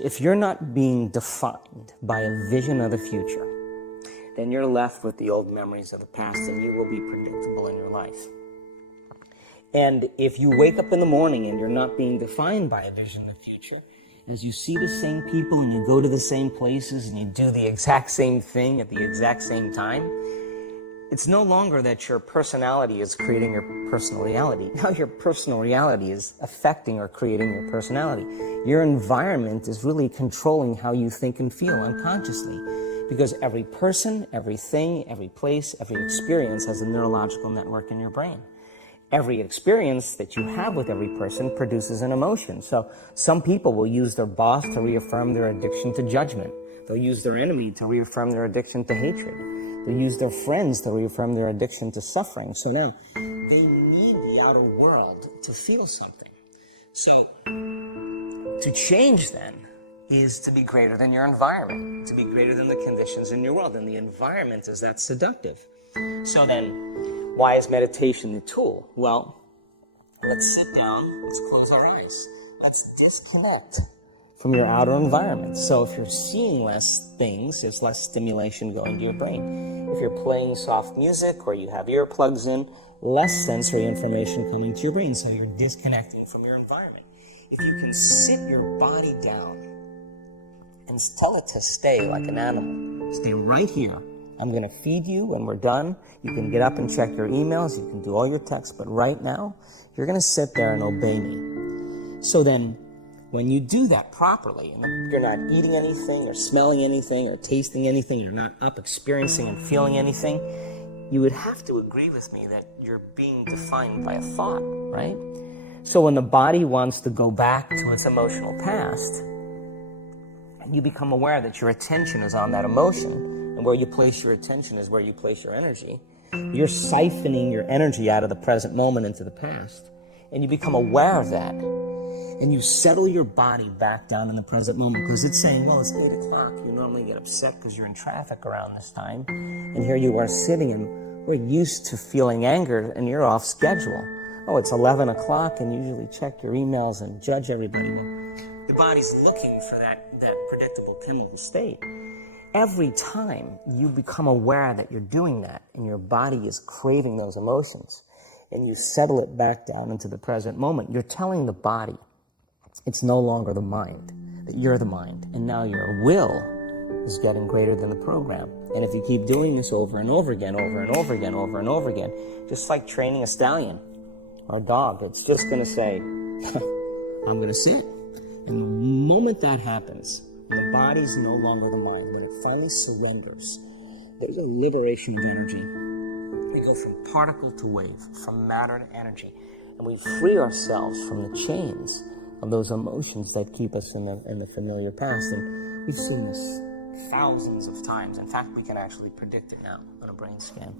If you're not being defined by a vision of the future, then you're left with the old memories of the past, and you will be predictable in your life. And if you wake up in the morning and you're not being defined by a vision of the future, as you see the same people and you go to the same places and you do the exact same thing at the exact same time, it's no longer that your personality is creating your personal reality. Now your personal reality is affecting or creating your personality. Your environment is really controlling how you think and feel unconsciously. Because every person, everything, every place, every experience has a neurological network in your brain. Every experience that you have with every person produces an emotion. So some people will use their boss to reaffirm their addiction to judgment. They'll use their enemy to reaffirm their addiction to hatred. They'll use their friends to reaffirm their addiction to suffering. So now they need the outer world to feel something. So to change then is to be greater than your environment, to be greater than the conditions in your world. And the environment is that seductive. So then, why is meditation the tool? Well, let's sit down, let's close our eyes. Let's disconnect from your outer environment. So if you're seeing less things, there's less stimulation going to your brain. If you're playing soft music or you have earplugs in, less sensory information coming to your brain. So you're disconnecting from your environment. If you can sit your body down and tell it to stay like an animal, stay right here. I'm going to feed you when we're done. You can get up and check your emails. You can do all your texts. But right now, you're going to sit there and obey me. So then, when you do that properly, and you're not eating anything or smelling anything or tasting anything, you're not up experiencing and feeling anything, you would have to agree with me that you're being defined by a thought, right? So when the body wants to go back to its emotional past, and you become aware that your attention is on that emotion, and where you place your attention is where you place your energy, you're siphoning your energy out of the present moment into the past, and you become aware of that. And you settle your body back down in the present moment, because it's saying, well, it's 8 o'clock. You normally get upset because you're in traffic around this time. And here you are sitting, and we're used to feeling anger, and you're off schedule. Oh, it's 11 o'clock, and you usually check your emails and judge everybody. Your body's looking for that predictable chemical state. Every time you become aware that you're doing that, and your body is craving those emotions, and you settle it back down into the present moment, you're telling the body, it's no longer the mind, that you're the mind. And now your will is getting greater than the program. And if you keep doing this over and over again, over and over again, over and over again, just like training a stallion or a dog, it's just going to say, I'm going to sit. And the moment that happens, when the body's no longer the mind, when it finally surrenders, there's a liberation of energy. We go from particle to wave, from matter to energy. And we free ourselves from the chains of those emotions that keep us in the familiar past. And we've seen this thousands of times. In fact, we can actually predict it now on a brain scan.